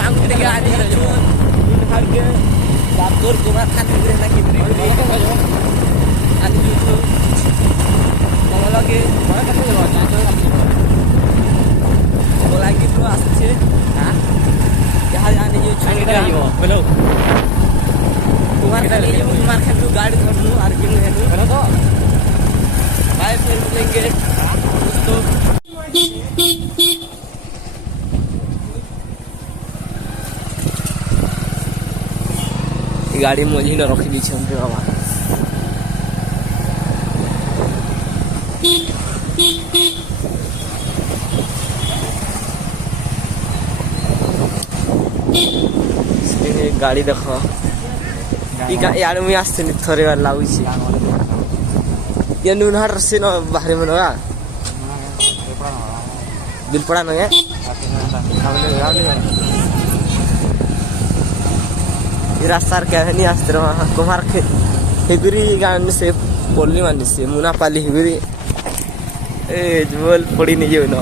sampai gani cun harga batur cuma kan gede lagi beri ada itu kalau lagi mana kan lo kalau lagi bro asli nah ya hal ane जो छोड़ यो बोलो कुमार खाली ये कुमार खान तो गाड़ी कर लो arcing है तो तो बाय फिर मिलेंगे दोस्तों गाड़ी मझी न रखी दी छे बाबा गाड़ी देख यार मुझे आसते नहीं थोड़े बार लागू ये नुनहर से न बाहर में ना बिल पड़ा ना ये रास्ता क्या है नहीं आसते रहा कुमार हिबरी गाने से बोलने वाली से मुना पाली हिबरी ए जोल पड़ी नहीं है ना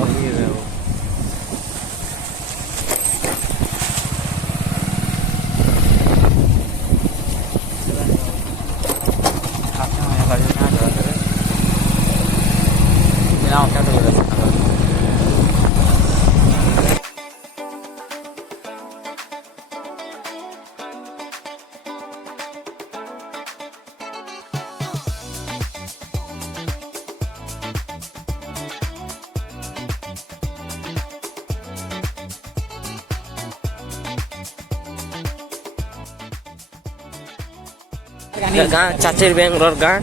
गाँ चाचेर बेंगलोर गाँ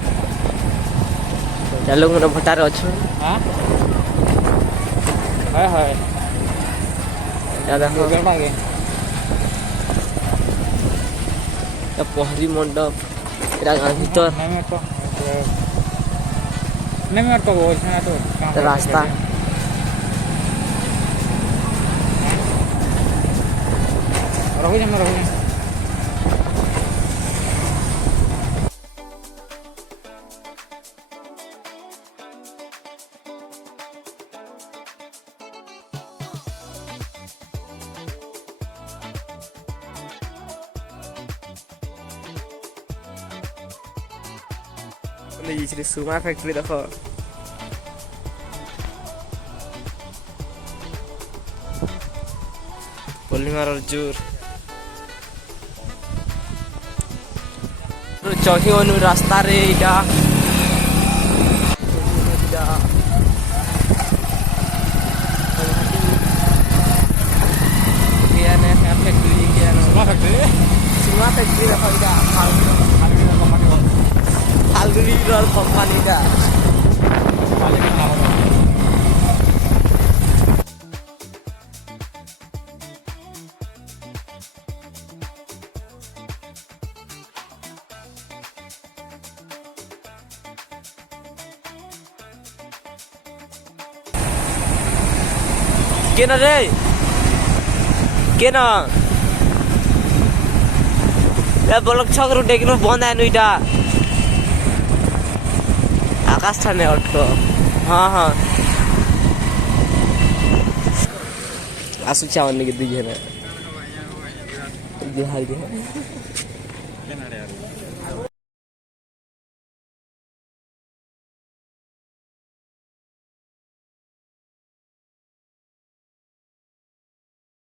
चलो मेरा भटार अच्छो हाँ हाय हाय ज्यादा हो गया आगे या पहरी मंडप इरा गाँ भीतर नहीं तो वो ना तो रास्ता रहो जा ये सुमा फैक्ट्री देखो पॉलीमर और जोर चौकी अनु रास्ता रे इटा सुमा फैक्ट्री देखो इटा फाल्गुनी रॉयल कंपनी का केना रे केना या ब्लॉक छक रुटे किनो बंद है नइटा आकाश थाने अटको हाँ हाँ आसु चावल के दीजिए ना बिहार के